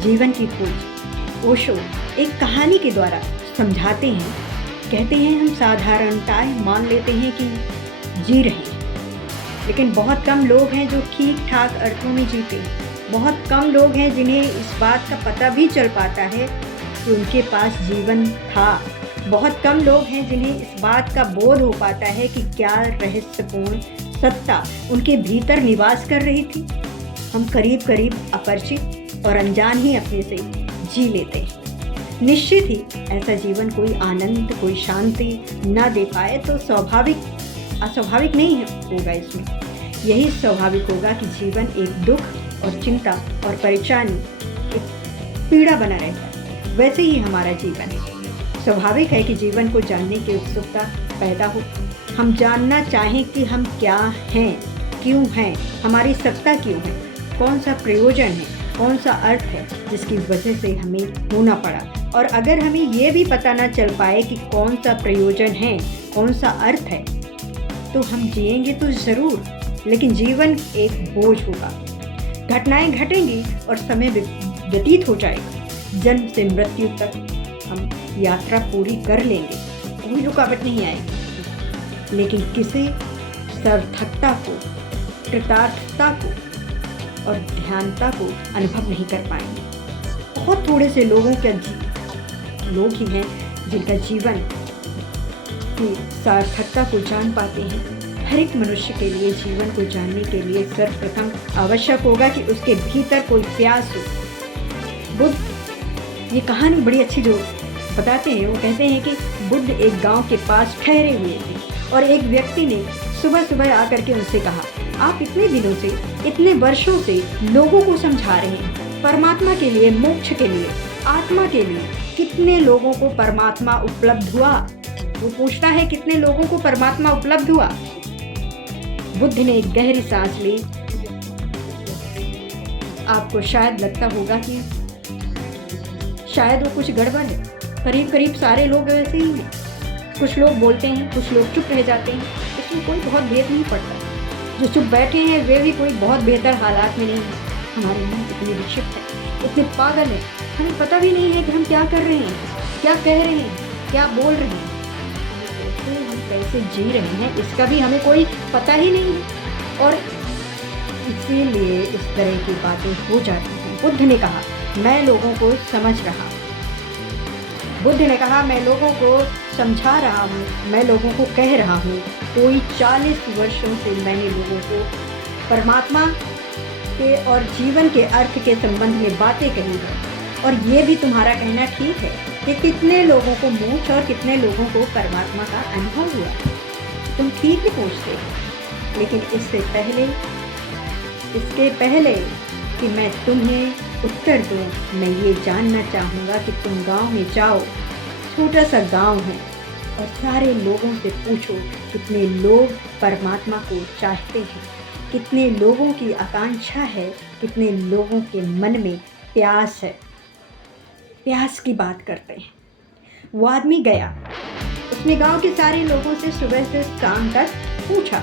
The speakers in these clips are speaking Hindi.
जीवन की खोज ओशो एक कहानी के द्वारा समझाते हैं। कहते हैं हम साधारणताएं मान लेते हैं कि जी रहे हैं, लेकिन बहुत कम लोग हैं जो ठीक ठाक अर्थों में जीते हैं। बहुत कम लोग हैं जिन्हें इस बात का पता भी चल पाता है कि उनके पास जीवन था। बहुत कम लोग हैं जिन्हें इस बात का बोध हो पाता है कि क्या रहस्यपूर्ण सत्ता उनके भीतर निवास कर रही थी। हम करीब करीब अपरिचित और अनजान ही अपने से जी लेते हैं। निश्चित ही ऐसा जीवन कोई आनंद, कोई शांति ना दे पाए तो अस्वाभाविक नहीं होगा। इसमें यही स्वाभाविक होगा कि जीवन एक दुख और चिंता और परेशानी, एक पीड़ा बना रहता है। वैसे ही हमारा जीवन है। स्वाभाविक है कि जीवन को जानने की उत्सुकता पैदा हो। हम जानना चाहें कि हम क्या हैं, क्यों हैं, हमारी सत्ता क्यों है, कौन सा प्रयोजन है, कौन सा अर्थ है जिसकी वजह से हमें होना पड़ा। और अगर हमें ये भी पता ना चल पाए कि कौन सा प्रयोजन है, कौन सा अर्थ है, तो हम जिएंगे तो ज़रूर, लेकिन जीवन एक बोझ होगा। घटनाएं घटेंगी और समय व्यतीत हो जाएगा। जन्म से मृत्यु तक हम यात्रा पूरी कर लेंगे, कोई रुकावट नहीं आएगी, लेकिन किसी सार्थकता को, कृतार्थता को और ध्यानता को अनुभव नहीं कर पाएंगे। बहुत थोड़े से लोग ही हैं जिनका जीवन की सार्थकता को जान पाते हैं। हर एक मनुष्य के लिए जीवन को जानने के लिए सर्वप्रथम आवश्यक होगा कि उसके भीतर कोई प्यास हो। बुद्ध ये कहानी बड़ी अच्छी जो बताते हैं, वो कहते हैं कि बुद्ध एक गांव के पास ठहरे हुए थे और एक व्यक्ति ने सुबह सुबह आकर के उनसे कहा, आप इतने दिनों से, इतने वर्षों से लोगों को समझा रहे हैं, परमात्मा के लिए, मोक्ष के लिए, आत्मा के लिए कितने लोगों को परमात्मा उपलब्ध हुआ? वो पूछता है कितने लोगों को परमात्मा उपलब्ध हुआ? बुद्ध ने एक गहरी सांस ली। आपको शायद लगता होगा कि शायद वो कुछ गड़बड़ है। करीब करीब सारे लोग वैसे ही हैं। कुछ लोग बोलते हैं, कुछ लोग चुप रह जाते हैं, इसमें कोई बहुत भेद नहीं पड़ता। जो चुप बैठे हैं वे भी कोई बहुत बेहतर हालात में नहीं हैं। हमारे मन इतने विक्षिप्त हैं, इतने पागल हैं, हमें पता भी नहीं है कि हम क्या कर रहे हैं, क्या कह रहे हैं, क्या बोल रहे हैं, हम कैसे जी रहे हैं, इसका भी हमें कोई पता ही नहीं है। और इसीलिए इस तरह की बातें हो जाती हैं। बुद्ध ने कहा, मैं लोगों को समझ रहा हूँ। बुद्ध ने कहा, मैं लोगों को समझा रहा हूँ, मैं लोगों को कह रहा हूँ। कोई 40 वर्षों से मैंने लोगों को परमात्मा के और जीवन के अर्थ के संबंध में बातें कही हैं। और ये भी तुम्हारा कहना ठीक है कि कितने लोगों को मोक्ष और कितने लोगों को परमात्मा का अनुभव हुआ। तुम ठीक ही पूछते हो, लेकिन इसके पहले कि मैं तुम्हें उत्तर दूँ, मैं ये जानना चाहूँगा कि तुम गांव में जाओ, छोटा सा गांव है, और सारे लोगों से पूछो कितने लोग परमात्मा को चाहते हैं, कितने लोगों की आकांक्षा है, कितने लोगों के मन में प्यास है। प्यास की बात करते हैं। वो आदमी गया, उसने गांव के सारे लोगों से सुबह से शाम तक पूछा।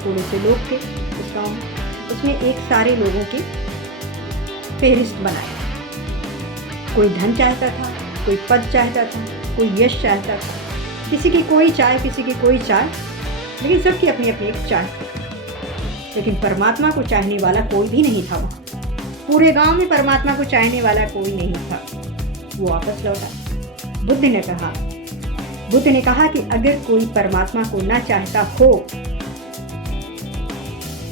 थोड़े से लोग थे उस गांव में। उसने एक सारे लोगों की फेहरिस्त बनाई। कोई धन चाहता था, कोई पद चाहता था, कोई यश चाहता था, किसी की कोई चाय, किसी की कोई चाय, लेकिन सबकी अपनी अपनी एक चाय थी। लेकिन परमात्मा को चाहने वाला कोई भी नहीं था वहाँ। पूरे गांव में परमात्मा को चाहने वाला कोई नहीं था। वो वापस लौटा। बुद्ध ने कहा कि अगर कोई परमात्मा को ना चाहता हो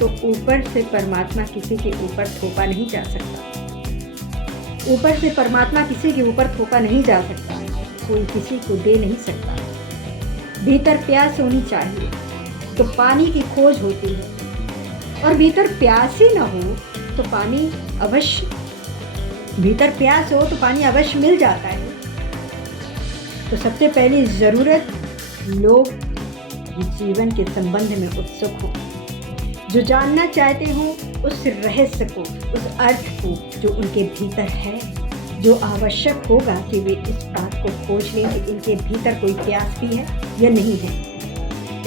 तो ऊपर से परमात्मा किसी के ऊपर थोपा नहीं जा सकता। ऊपर से परमात्मा किसी के ऊपर थोपा नहीं जा सकता। कोई किसी को दे नहीं सकता। भीतर प्यास होनी चाहिए तो पानी की खोज होती है, और भीतर प्यास ही ना हो तो पानी अवश्य, भीतर प्यास हो तो पानी अवश्य मिल जाता है। तो सबसे पहली ज़रूरत, लोग जीवन के संबंध में उत्सुक हो, जो जानना चाहते हो उस रहस्य को, उस अर्थ को जो उनके भीतर है, जो आवश्यक होगा कि वे इस बात को खोज लें कि इनके भीतर कोई प्यास भी है या नहीं है।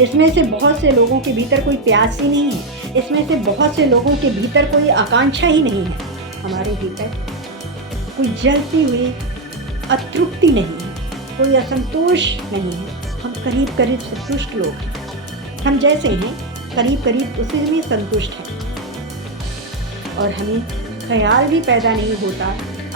इसमें से बहुत से लोगों के भीतर कोई प्यास ही नहीं है। इसमें से बहुत से लोगों के भीतर कोई आकांक्षा ही नहीं है। हमारे भीतर कोई जलती हुई अतृप्ति नहीं है, कोई असंतोष नहीं है। हम करीब करीब संतुष्ट लोग हैं। हम जैसे हैं करीब करीब उसी में संतुष्ट हैं, और हमें ख्याल भी पैदा नहीं होता,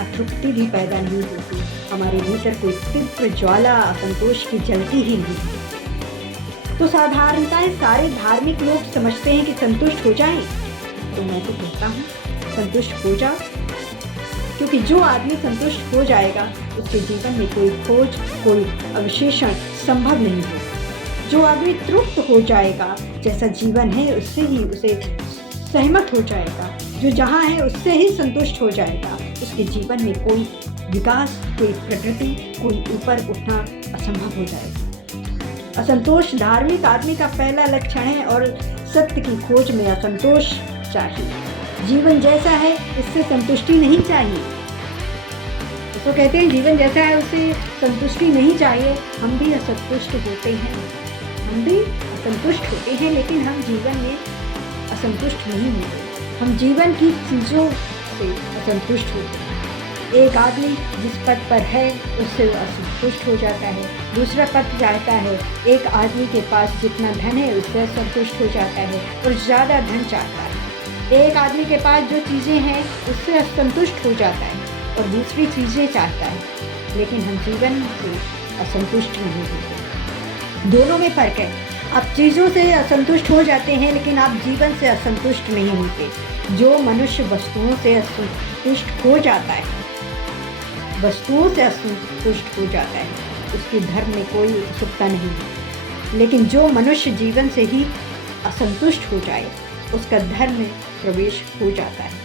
अतृप्ति भी पैदा नहीं होती। हमारे भीतर कोई तीव्र ज्वाला असंतोष की जलती ही नहीं। तो साधारणतः सारे धार्मिक लोग समझते हैं कि संतुष्ट हो जाएं, तो मैं तो कहता हूँ संतुष्ट हो जाओ, क्योंकि जो आदमी संतुष्ट हो जाएगा उसके जीवन में कोई खोज, कोई अवशेषण संभव नहीं होगा। जो आदमी तृप्त हो जाएगा, जैसा जीवन है उससे ही उसे सहमत हो जाएगा, जो जहाँ है उससे ही संतुष्ट हो जाएगा, उसके जीवन में कोई विकास, कोई प्रगति, कोई ऊपर उठना असंभव हो जाएगा। असंतोष धार्मिक आदमी का पहला लक्षण है, और सत्य की खोज में असंतोष चाहिए। जीवन जैसा है इससे संतुष्टि नहीं चाहिए। तो कहते हैं जीवन जैसा है उससे संतुष्टि नहीं चाहिए। हम भी असंतुष्ट होते हैं, लेकिन हम जीवन में असंतुष्ट नहीं होते। हम जीवन की चीज़ों से असंतुष्ट होते हैं। एक आदमी जिस पद पर है उससे असंतुष्ट हो जाता है, दूसरा पद चाहता है। एक आदमी के पास जितना धन है उससे असंतुष्ट हो जाता है और ज़्यादा धन चाहता है। एक आदमी के पास जो चीज़ें हैं उससे असंतुष्ट हो जाता है और दूसरी चीज़ें चाहता है, लेकिन हम जीवन से असंतुष्ट नहीं होते। दोनों में फ़र्क है। आप चीज़ों से असंतुष्ट हो जाते हैं, लेकिन आप जीवन से असंतुष्ट नहीं होते। जो मनुष्य वस्तुओं से असंतुष्ट हो जाता है, उसके धर्म में कोई उत्सुकता नहीं है। लेकिन जो मनुष्य जीवन से ही असंतुष्ट हो जाए, उसका धर्म में प्रवेश हो जाता है।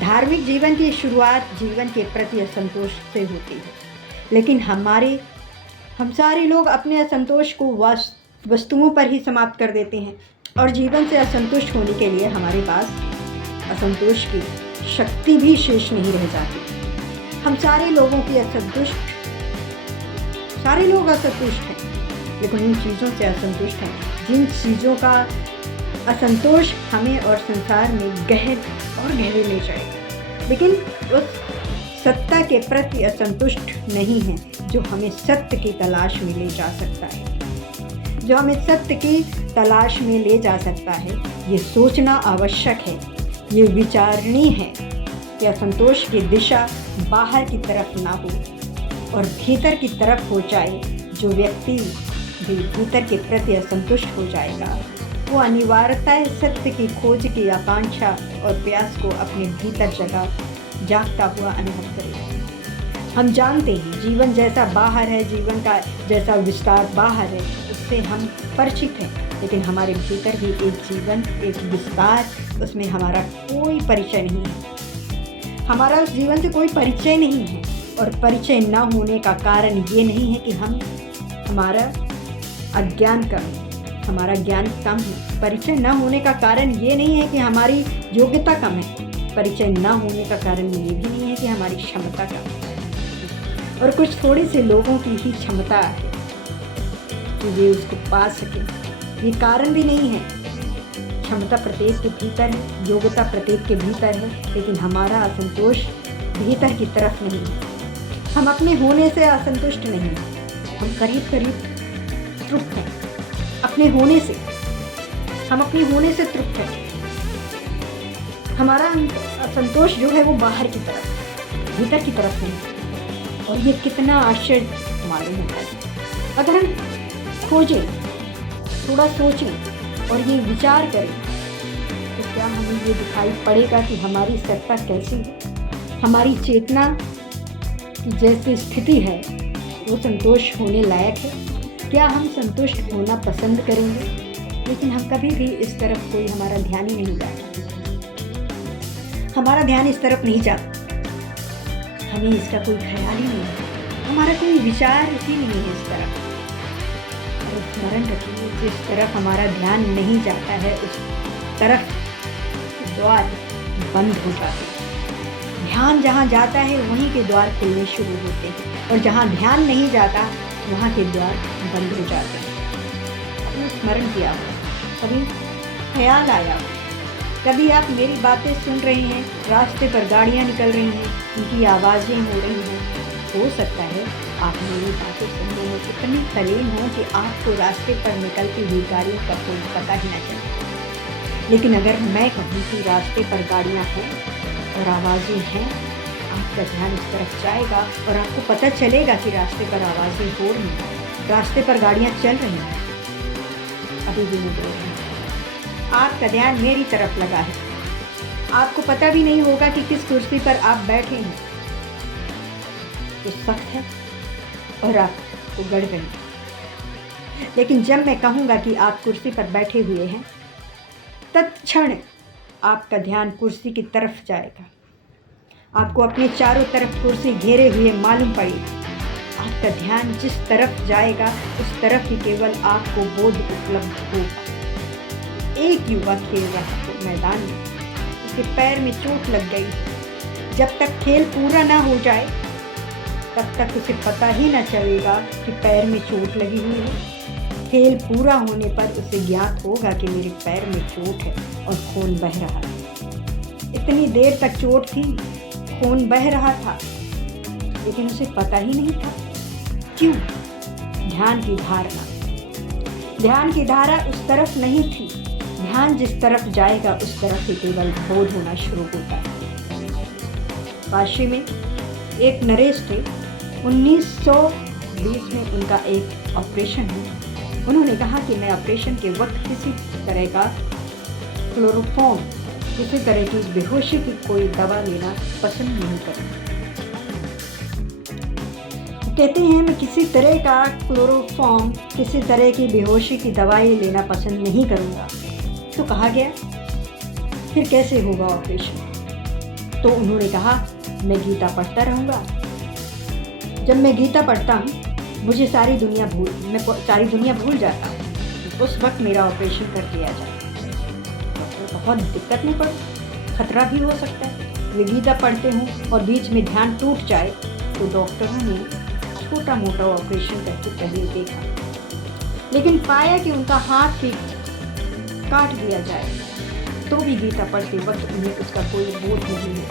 धार्मिक जीवन की शुरुआत जीवन के प्रति असंतोष से होती है, लेकिन हम सारे लोग अपने असंतोष को वस्तुओं पर ही समाप्त कर देते हैं, और जीवन से असंतुष्ट होने के लिए हमारे पास असंतोष की शक्ति भी शेष नहीं रह जाती। हम सारे लोग असंतुष्ट हैं, लेकिन उन चीज़ों से असंतुष्ट हैं जिन चीज़ों का असंतोष हमें और संसार में गहरे ले जाएगा। लेकिन उस सत्ता के प्रति असंतुष्ट नहीं है जो हमें सत्य की तलाश में ले जा सकता है। ये सोचना आवश्यक है, ये विचारणीय है कि असंतोष की दिशा बाहर की तरफ ना हो और भीतर की तरफ हो जाए। जो व्यक्ति भी भीतर के प्रति असंतुष्ट हो जाएगा, वो अनिवार्यतः सत्य की खोज की आकांक्षा और प्यास को अपने भीतर जागता हुआ अनुभव करेगा। हम जानते हैं जीवन जैसा बाहर है, जीवन का जैसा विस्तार बाहर है, उससे हम परिचित हैं, लेकिन हमारे भीतर भी एक जीवन, एक विस्तार, उसमें हमारा कोई परिचय नहीं है। हमारा उस जीवन से कोई परिचय नहीं है, और परिचय न होने का कारण ये नहीं है कि हमारा ज्ञान कम है। परिचय न होने का कारण ये नहीं है कि हमारी योग्यता कम है। परिचय न होने का कारण ये भी नहीं है कि हमारी क्षमता कम है। और कुछ थोड़े से लोगों की ही क्षमता है कि वे उसको पा सकें, ये कारण भी नहीं है। क्षमता प्रत्येक के भीतर है, योग्यता प्रत्येक के भीतर है, लेकिन हमारा असंतोष भीतर की तरफ नहीं है। हम अपने होने से असंतुष्ट नहीं हैं, हम करीब तृप्त हैं। हम अपने होने से तृप्त हैं। हमारा असंतोष जो है वो बाहर की तरफ, भीतर की तरफ नहीं। और ये कितना आश्चर्य मालूम होता है। अगर हम खोजें, थोड़ा सोचें और ये विचार करें, तो क्या हमें ये दिखाई पड़ेगा कि हमारी सत्ता कैसी है। हमारी चेतना की जैसी स्थिति है वो संतोष होने लायक है। क्या हम संतुष्ट होना पसंद करेंगे? लेकिन हम कभी भी इस तरफ कोई हमारा ध्यान ही नहीं जाता। हमारा ध्यान इस तरफ नहीं जाता, हमें इसका कोई ख्याल ही नहीं है, हमारा कोई विचार ही नहीं है इस तरफ। और स्मरण रखिए, जिस तरफ हमारा ध्यान नहीं जाता है उस तरफ द्वार बंद हो जाते हैं। ध्यान जहाँ जाता है वहीं के द्वार खुलने शुरू होते हैं, और जहाँ ध्यान नहीं जाता वहाँ के द्वार बंद हो जाते हैं। अपने स्मरण किया हो, कभी ख्याल आया हो कभी आप मेरी बातें सुन रहे हैं, रास्ते पर गाड़ियाँ निकल रही हैं, उनकी आवाज़ें हो रही हैं। हो सकता है आप मेरी बातें सुनने में इतने तल्लीन हों कि आपको रास्ते पर निकलती हुई गाड़ियों का कोई पता ही न चले। लेकिन अगर मैं कहूँ कि रास्ते पर गाड़ियाँ हैं और आवाज़ें हैं, आपका ध्यान इस तरफ जाएगा और आपको पता चलेगा कि रास्ते पर आवाज़ें हो रही हैं, रास्ते पर गाड़ियाँ चल रही हैं। अभी भी नहीं बोल रही, आपका ध्यान मेरी तरफ लगा है। आपको पता भी नहीं होगा कि किस कुर्सी पर आप बैठे हैं, जो सख्त है और आपको गड़ गई। लेकिन जब मैं कहूँगा कि आप कुर्सी पर बैठे हुए हैं, तत्क्षण आपका ध्यान कुर्सी की तरफ जाएगा। आपको अपने चारों तरफ कुर्सी घेरे हुए मालूम पड़ेगी। आपका ध्यान जिस तरफ जाएगा उस तरफ ही केवल आपको बोध उपलब्ध होगा। एक युवक खेल रहा था मैदान में, उसके पैर में चोट लग गई। जब तक खेल पूरा ना हो जाए तब तक उसे पता ही ना चलेगा कि पैर में चोट लगी हुई है। खेल पूरा होने पर उसे ज्ञात होगा कि मेरे पैर में चोट है और खून बह रहा है। इतनी देर तक चोट थी, खून बह रहा था, लेकिन उसे पता ही नहीं था। क्यों? ध्यान की धारणा। ध्यान की धारा उस तरफ नहीं थी। ध्यान जिस तरफ जाएगा उस तरफ ही केवल बोध होना शुरू होता है। काशी में एक नरेश थे। 1920 में उनका एक ऑपरेशन हुआ। उन्होंने कहा कि मैं ऑपरेशन के वक्त किसी तरह का क्लोरोफॉर्म, किसी तरह की बेहोशी की कोई दवा लेना पसंद नहीं करूँगा। कहते हैं मैं किसी तरह का क्लोरोफॉर्म, किसी तरह की बेहोशी की दवाई लेना पसंद नहीं करूँगा। तो कहा गया फिर कैसे होगा ऑपरेशन? तो उन्होंने कहा मैं गीता पढ़ता रहूँगा। जब मैं गीता पढ़ता हूँ मैं सारी दुनिया भूल जाता हूँ। उस वक्त मेरा ऑपरेशन कर दिया जाए। डॉक्टर बहुत दिक्कत में पड़े, खतरा भी हो सकता है। वे गीता पढ़ते हों और बीच में ध्यान टूट जाए तो डॉक्टरों ने छोटा मोटा ऑपरेशन करके पहले देखा, लेकिन पाया कि उनका हाथ ही काट दिया जाए, तो भी गीता पढ़ते वक्त उन्हें उसका कोई बोध नहीं है।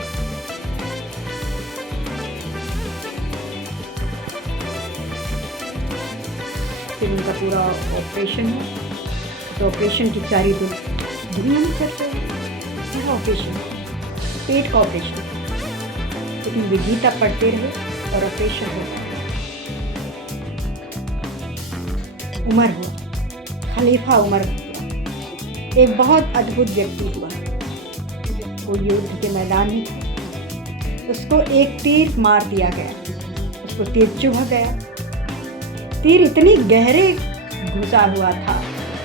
फिर उनका पूरा ऑपरेशन है, तो ऑपरेशन की सारी दुनिया में चर्चा है। पूरा ऑपरेशन, पेट का ऑपरेशन, लेकिन वे गीता पढ़ते रहे और ऑपरेशन हो गया। उमर हुआ, खलीफा उमर हुआ। एक बहुत अद्भुत व्यक्ति हुआ। वो युद्ध के मैदान में था। उसको एक तीर मार दिया गया। उसको तीर चुभ गया। तीर इतनी गहरे घुसा हुआ था,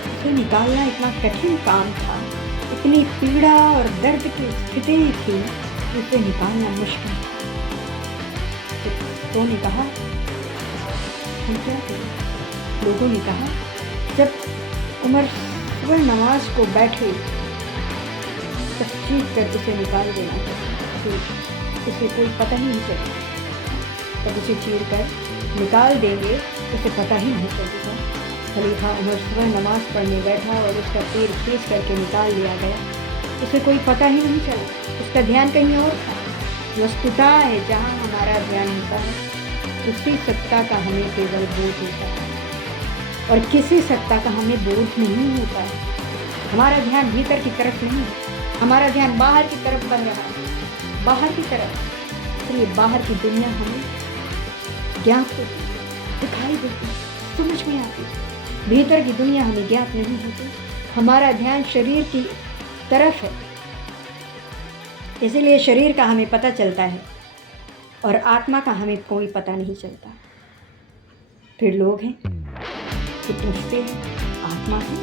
उसे निकालना इतना कठिन काम था। इतनी पीड़ा और दर्द की स्थिति थी, उसे निकालना मुश्किल था। तो ने कहा हम क्या करें? लोगों ने कहा जब उमर सुबह नमाज को बैठे तब चीख कर उसे निकाल देना चाहिए, तो उसे कोई पता ही नहीं चलेगा। तब उसे चीर कर निकाल देंगे, उसे पता ही नहीं चलेगा। खलीफा उमर सुबह नमाज पढ़ने बैठा और उसका पैर खींच करके निकाल लिया गया। उसे कोई पता ही नहीं चला। उसका ध्यान कहीं और था। वस्तुता है जहाँ हमारा ध्यान होता है, उसी सत्ता का हमें केवल बोध होता है और किसी सत्ता का हमें बोध नहीं होता है। हमारा ध्यान भीतर की तरफ नहीं है, हमारा ध्यान बाहर की तरफ बन रहा है, बाहर की तरफ। इसलिए बाहर की दुनिया हमें ज्ञात होती, दिखाई देती, समझ में आती। भीतर की दुनिया हमें ज्ञात नहीं होती। हमारा ध्यान शरीर की तरफ है, इसीलिए शरीर का हमें पता चलता है और आत्मा का हमें कोई पता नहीं चलता। फिर लोग हैं कि पूछते हैं आत्मा है?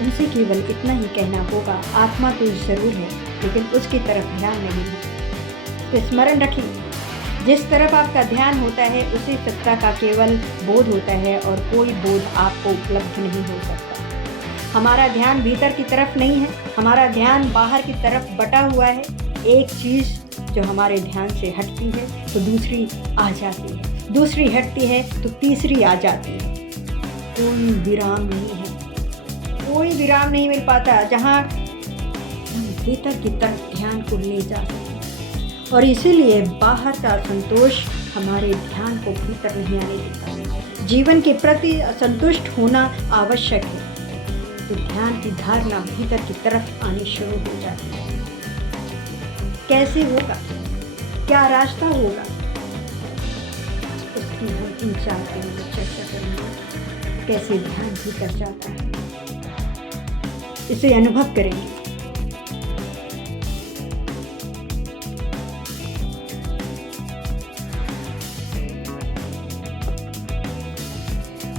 उनसे केवल इतना ही कहना होगा, आत्मा तो ज़रूर है, लेकिन उसकी तरफ ध्यान नहीं है। तो स्मरण रखिए, जिस तरफ आपका ध्यान होता है उसी सत्ता का केवल बोध होता है और कोई बोध आपको उपलब्ध नहीं हो सकता। हमारा ध्यान भीतर की तरफ नहीं है, हमारा ध्यान बाहर की तरफ बटा हुआ है। एक चीज़ जो हमारे ध्यान से हटती है तो दूसरी आ जाती है, दूसरी हटती है तो तीसरी आ जाती है। कोई विराम नहीं है, कोई विराम नहीं मिल पाता। जहाँ भीतर की तरफ ध्यान को ले जा सकें। और इसीलिए बाहर का संतोष हमारे ध्यान को भीतर नहीं आने देता। जीवन के प्रति असंतुष्ट होना आवश्यक है तो ध्यान की धारणा भीतर की तरफ आनी शुरू हो जाती है। कैसे होगा, क्या रास्ता होगा, उसकी हम इन 4 दिनों में चर्चा करेंगे। कैसे ध्यान भीतर जाता है, इसे अनुभव करेंगे।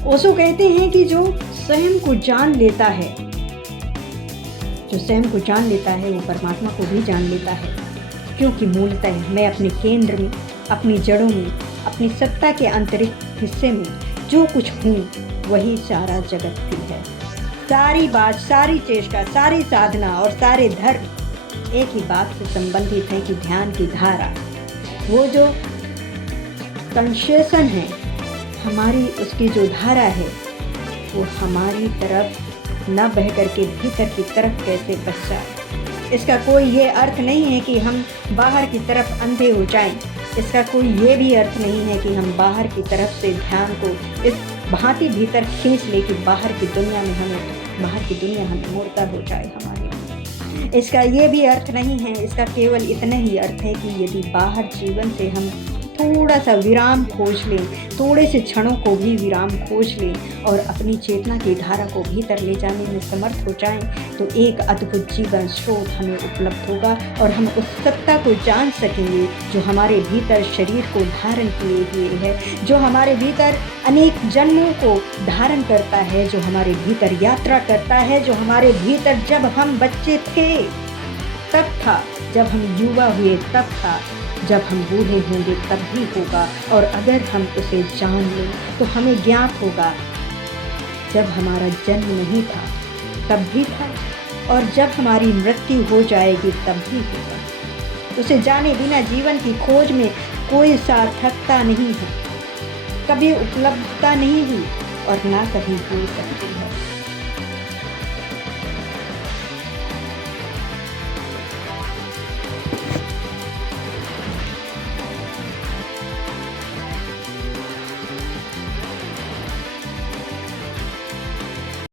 ओशो कहते हैं कि जो स्वयं को जान लेता है, जो स्वयं को जान लेता है वो परमात्मा को भी जान लेता है, क्योंकि मूलतः मैं अपने केंद्र में, अपनी जड़ों में, अपनी सत्ता के आंतरिक हिस्से में जो कुछ हूँ वही सारा जगत भी है। सारी बात, सारी चेष्टा, सारी साधना और सारे धर्म एक ही बात से संबंधित है कि ध्यान की धारा, वो जो कंसेशन है हमारी, उसकी जो धारा है वो हमारी तरफ न बह करके भीतर की तरफ कैसे बस जाए। इसका कोई ये अर्थ नहीं है कि हम बाहर की तरफ अंधे हो जाएं। इसका कोई ये भी अर्थ नहीं है कि हम बाहर की तरफ से ध्यान को इस भांति भीतर खींच ले कि बाहर की दुनिया हमें मुर्दा हो जाए हमारे। इसका ये भी अर्थ नहीं है, इसका केवल इतना ही अर्थ है कि यदि बाहर जीवन से हम थोड़ा सा विराम खोज लें, थोड़े से क्षणों को भी विराम खोज लें और अपनी चेतना की धारा को भीतर ले जाने में समर्थ हो जाएं, तो एक अद्भुत जीवन स्रोत हमें उपलब्ध होगा और हम उस सत्ता को जान सकेंगे जो हमारे भीतर शरीर को धारण किए हुए है, जो हमारे भीतर अनेक जन्मों को धारण करता है, जो हमारे भीतर यात्रा करता है, जो हमारे भीतर जब हम बच्चे थे तब था, जब हम युवा हुए तब था, जब हम बूढ़े होंगे तब भी होगा। और अगर हम उसे जान लें तो हमें ज्ञात होगा जब हमारा जन्म नहीं था तब भी था और जब हमारी मृत्यु हो जाएगी तब भी होगा। उसे जाने बिना जीवन की खोज में कोई सार्थकता नहीं है, कभी उपलब्धता नहीं हुई और ना कभी हो सकती है।